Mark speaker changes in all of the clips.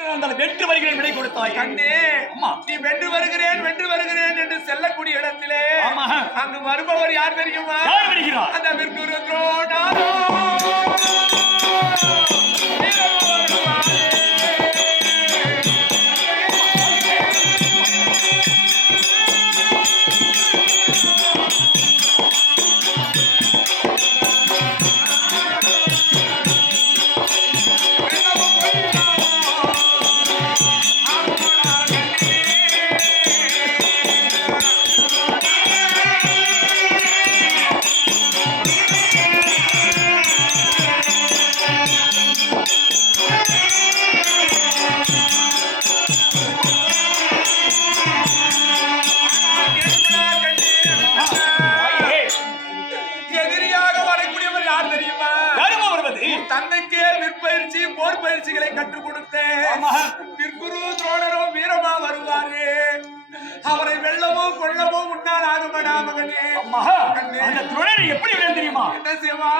Speaker 1: அந்த வென்று வருகிறேன் விடை கொடுத்தாய்
Speaker 2: கண்ணே
Speaker 1: அம்மா.
Speaker 2: நீ வென்று வருகிறேன் வென்று வருகிறேன் என்று செல்லக்கூடிய இடத்திலே
Speaker 1: ஆமா.
Speaker 2: அங்கு வருபவர் யார் தெரியுமா
Speaker 1: யார் வருகிறார்
Speaker 2: அந்த விற்குரு துரோணாரோ தந்தைக்கே விற்பயிற்சி போர் பயிற்சிகளை கற்றுக் கொடுத்தேன். விற்குரு துரோணரோ வீரமா வருவாரு. அவரை வெல்லவோ கொல்லவோ முன்னால் ஆகுமடா மகனே.
Speaker 1: அந்த துணை எப்படி தெரியுமா?
Speaker 2: என்ன செய்வா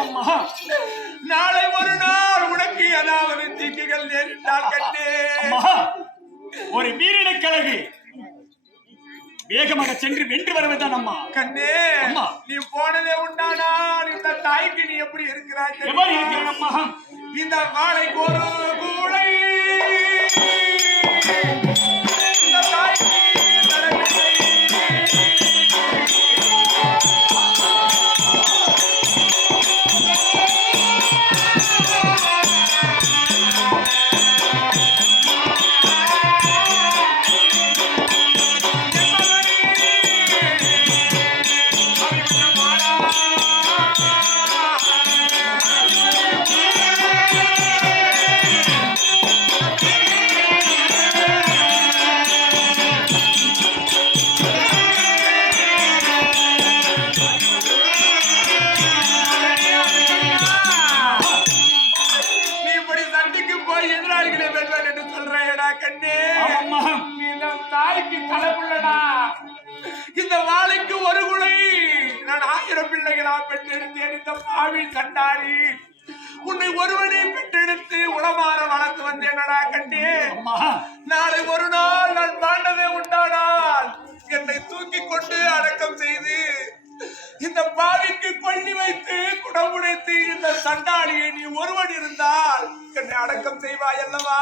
Speaker 1: அம்மா
Speaker 2: நாளை ஒரு நாள் உனக்கு ஏதாவது தீங்குகள் நேரிட்டால்
Speaker 1: அம்மா ஒரு வீரனுக்கு அழகு வேகமாக சென்று வென்று வருவதுதான் அம்மா.
Speaker 2: கண்ணே
Speaker 1: அம்மா.
Speaker 2: நீ போனதே உண்டானால் இந்த தாய்க்கு நீ எப்படி இருக்கிறாய்?
Speaker 1: எவர் இருக்கிறேன் அம்மா?
Speaker 2: இந்த வாழை ஒரு கூடை. நம் தாய்க்கு தலைப்புள்ளடா இந்த வாழைக்கு ஒரு குலை நான் ஆயிரம் பிள்ளைகளா பெற்றெடுத்தேன் இந்த பாவி சண்டாடி உன்னை ஒருவனே பெற்றெடுத்து உளமாற வளர்த்து வந்தேனடா
Speaker 1: அம்மா.
Speaker 2: நாளை ஒரு நாள் நான் பாண்டதே உண்டானால் என்னை தூக்கி கொண்டு அடக்கம் செய்து இந்த பாவிக்கு கொள்ளி வைத்து குடமுடைத்து இந்த சண்டாளியை நீ ஒருவன் இருந்தால் என்னை அடக்கம் செய்வாய் அல்லவா?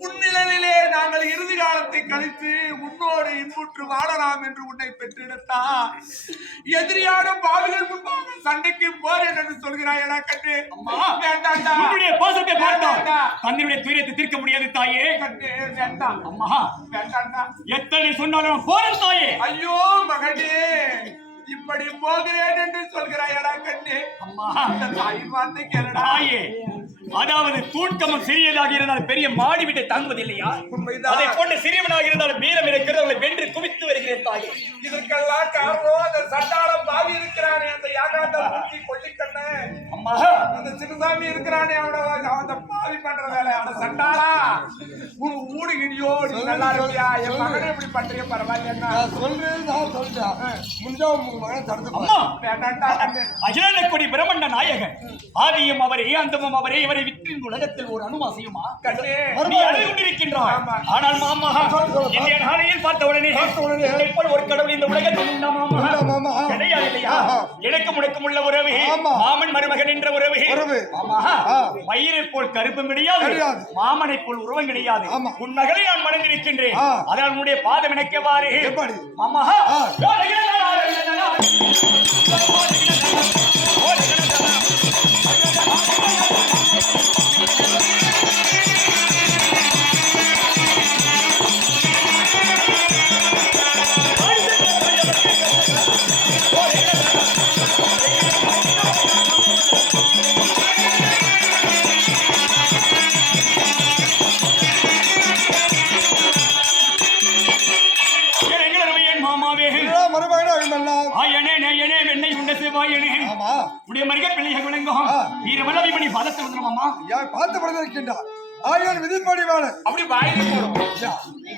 Speaker 2: உன்னிழலிலே நாங்கள் இறுதி காலத்தை கழித்து உன்னோடு இன்புற்று வாழலாம் என்று உன்னை பெற்றெடுத்தார் எதிரியான பாவிகள் முன்பாக சண்டைக்கு போறேன் என்று சொல்கிறாய் என கண்டு
Speaker 1: உன்னுடைய பாசத்தை
Speaker 2: வேண்டாண்டா.
Speaker 1: தன்னுடைய துயரத்தை தீர்க்க முடியாது தாயே.
Speaker 2: கண்ணே வேண்டாம்
Speaker 1: அம்மா
Speaker 2: வேண்டாண்டா.
Speaker 1: எத்தனை சொன்னாலும் போதும் தாயே.
Speaker 2: ஐயோ மகனே இப்படி போகிறேன் என்று சொல்கிறாயடா கண்ணே
Speaker 1: அம்மா.
Speaker 2: அந்த தாயின் வார்த்தை கேளடா.
Speaker 1: தாயே அதாவது தூட்கமம் சிறியதாக இருந்தால் பெரிய மாடி வீட்டை தாங்குவதில்லையா. அதை கொண்டு சிறியவனாக இருந்தாலும் வீரம் இருக்கிறது அவளை வென்று குவித்து வருகிறேன் தாயே
Speaker 2: இதுக்கெல்லாம் காரணம் அந்த சண்டாளம் பாவி இருக்கிறானே அந்த யாகாந்த மூர்த்தி கொல்லிக்கண்ண
Speaker 1: அம்மா
Speaker 2: அந்த சிறுசாமி இருக்கிறானே அவன அந்த பாவி பண்ற வேலை. அவன சண்டாளா? உன் ஊடு இடியோ நீ நல்லா இருக்கியா என் மகனே இப்படி பண்றிய பரவாயில்ல
Speaker 3: நான் சொல்றது நான் சொல்லிட்டேன் முடிஞ்சா உங்க மகன் தடுத்து
Speaker 1: அகிலாண்ட கொடி பிரமண்ட நாயகன். ஆதியும் அவரே அந்தமும் அவரே இவரை விட்டு இந்த உலகத்தில் ஒரு
Speaker 2: கண்ணே.
Speaker 1: நீ அழுது கொண்டிருக்கின்றாய். ஆனால் மாமா. இந்திய நாளையில் பார்த்த உடனே ஒரு கடவுள் இந்த உலகத்தில் உண்டா மாமா. எனக்கும் உனக்கும் உள்ள உறவு. மாமன் மருமகன் என்ற உறவு. மயிரை போல் கருப்பும் கிடையாது. மாமனை போல் உருவம் கிடையாது. உன் மகளை நான் மணந்திருக்கின்றேன். அதனால் உன்னுடைய பாதம் இணைக்கவாறு? மாமா உடைய பிள்ளைய குணங்கம்
Speaker 3: ஆ.
Speaker 1: வீர வல்லவிமணி பாதத்தை வந்துருமாமா
Speaker 3: யார் பார்த்து படுத்திருக்கின்றார் ஆயன் விதிப்படி வேலை
Speaker 2: அப்படி வாயில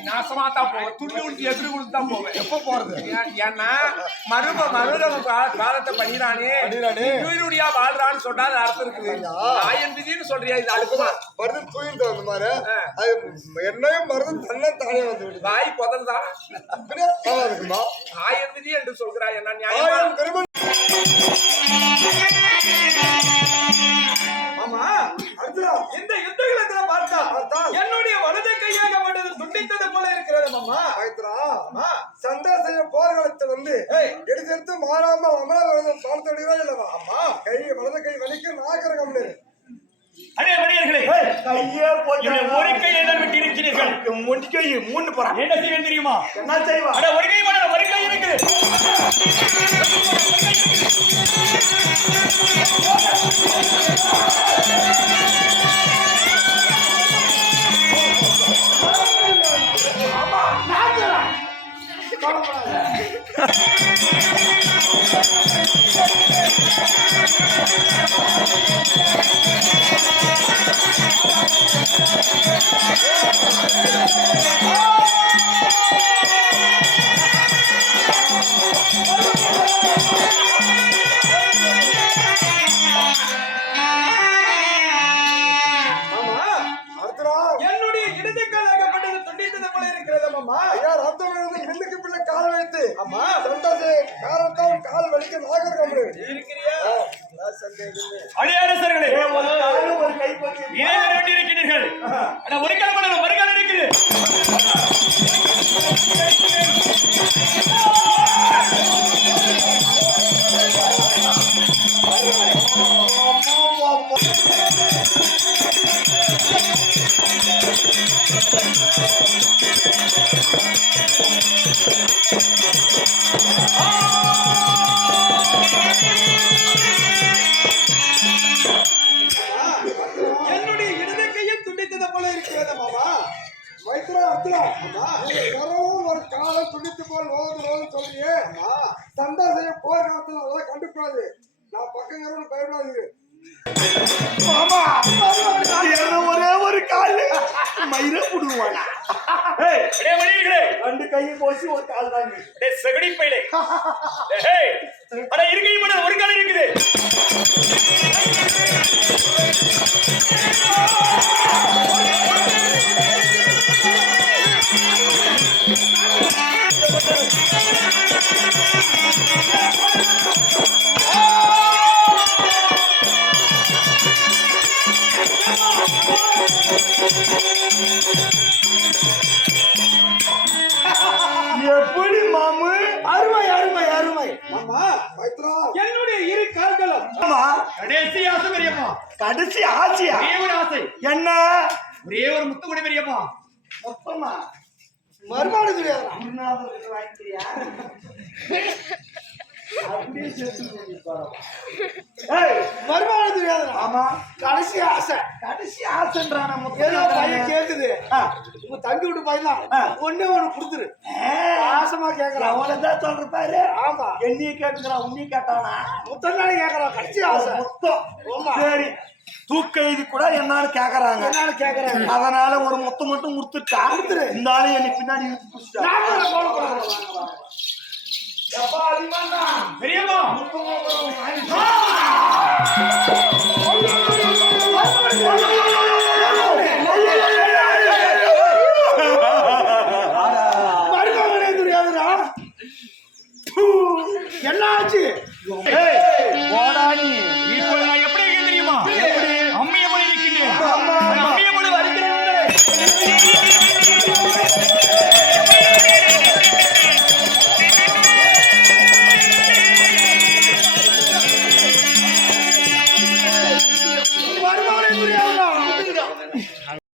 Speaker 2: நாசமா தான் போவேன் துணி உடுத்தி எதிரி கொடுத்து தான் போவேன்.
Speaker 3: எப்ப போறது?
Speaker 2: ஏன்- ஏன்னா மரும கா- காலத்தை பண்ணிறானே. உயிருடியா வாழ்றான்னு சொன்னா அர்த்தம் இருக்குது. ஆயன் விதின்னு சொல்றியா இது அடுக்குமா
Speaker 3: மருந்து தூயிட்டு வந்த மாதிரி அது என்னையும் மருந்து தன்னை தானே வந்து
Speaker 2: வாய்
Speaker 3: அப்படியே? நல்லா இருக்குமா?
Speaker 2: ஆயன் விதி என்று சொல்கிறாய். என்ன நியாயமா?
Speaker 3: எடுத்து மாறாமல் அமர பார்த்து இல்லவா அம்மா கை வலது கை வலிக்கு நாக்கர கம்னு
Speaker 1: அடே மனிதர்களே
Speaker 3: கையே
Speaker 1: என்னுடைய ஒரு கையை தான் விட்டு இருக்கிறீர்கள்
Speaker 3: முன்கை மூணு போறான்
Speaker 1: என்ன செய்வேன் தெரியுமா?
Speaker 3: என்ன செய்வா?
Speaker 1: அட ஒரு கை மணல ஒரு கை இருக்கு
Speaker 4: ஆமா
Speaker 3: வலிக்கு நாக்கர கம்னு
Speaker 4: இருக்கிறியா?
Speaker 3: கரவும் ஒரு காலம் துண்டித்து போல் ஓது ஓது சொல்றியே. சண்டை செய்ய போர்க்களத்தில் அதெல்லாம் கண்டுக்கூடாது. நான் பக்கங்கிறவனு பயப்படாதீங்க.
Speaker 5: ஒரே ஒரு கால்? மயிர புடுவானா ரெண்டு கையும் போச்சு ஒரு கால்
Speaker 1: அடே சகடி பையலே. ஒரு கால் இருக்குது. கடைசி ஆசை பெரியப்பா.
Speaker 5: கடைசி ஆசையா
Speaker 1: ஒரே ஒரு ஆசை
Speaker 5: என்ன?
Speaker 1: ஒரே ஒரு முத்து கூட பெரியப்பா.
Speaker 5: மொத்தமா
Speaker 3: மறுபாடு தெரியாது?
Speaker 5: அருணாபுரத்துக்கு வாங்கிக்கிறியா அப்படியே
Speaker 3: தெரியாது
Speaker 5: ஆமா.
Speaker 3: கடைசி ஆசை.
Speaker 5: கடைசி ஆசைன்றான
Speaker 3: ஏதோ பையன் கேக்குது. உங்க தம்பி விட்டு தான்
Speaker 5: ஆ.
Speaker 3: ஒண்ணே ஒண்ணு கொடுத்துரு. ஆசமா கேக்குறான்.
Speaker 5: எவ்வளவுதான் சொல்ற பாரு.
Speaker 3: ஆமா.
Speaker 5: என்னைய கேட்டுக்கிறான் உன்னைய கேட்டானா?
Speaker 3: முத்தம் நாளே கேக்குறான் கடைசி ஆசை.
Speaker 5: மொத்தம். சரி. தூக்க கூட என்னான்னு கேக்குறாங்க.
Speaker 3: என்னன்னு கேக்குறாங்க.
Speaker 5: அதனால ஒரு மொத்தம் மட்டும் கொடுத்துட்டா. இந்த ஆளு என்னை பின்னாடி எப்பா அடிமாண்டா?
Speaker 1: பெரியப்பா